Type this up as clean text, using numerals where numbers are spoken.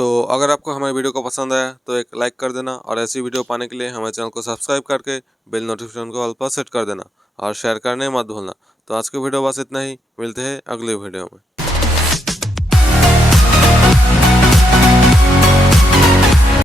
तो अगर आपको हमारी वीडियो को पसंद आया तो एक लाइक कर देना और ऐसी वीडियो पाने के लिए हमारे चैनल को सब्सक्राइब करके बेल नोटिफिकेशन को ऑल पर सेट कर देना और शेयर करने मत भूलना। तो आज की वीडियो बस इतना ही, मिलते हैं अगली वीडियो में।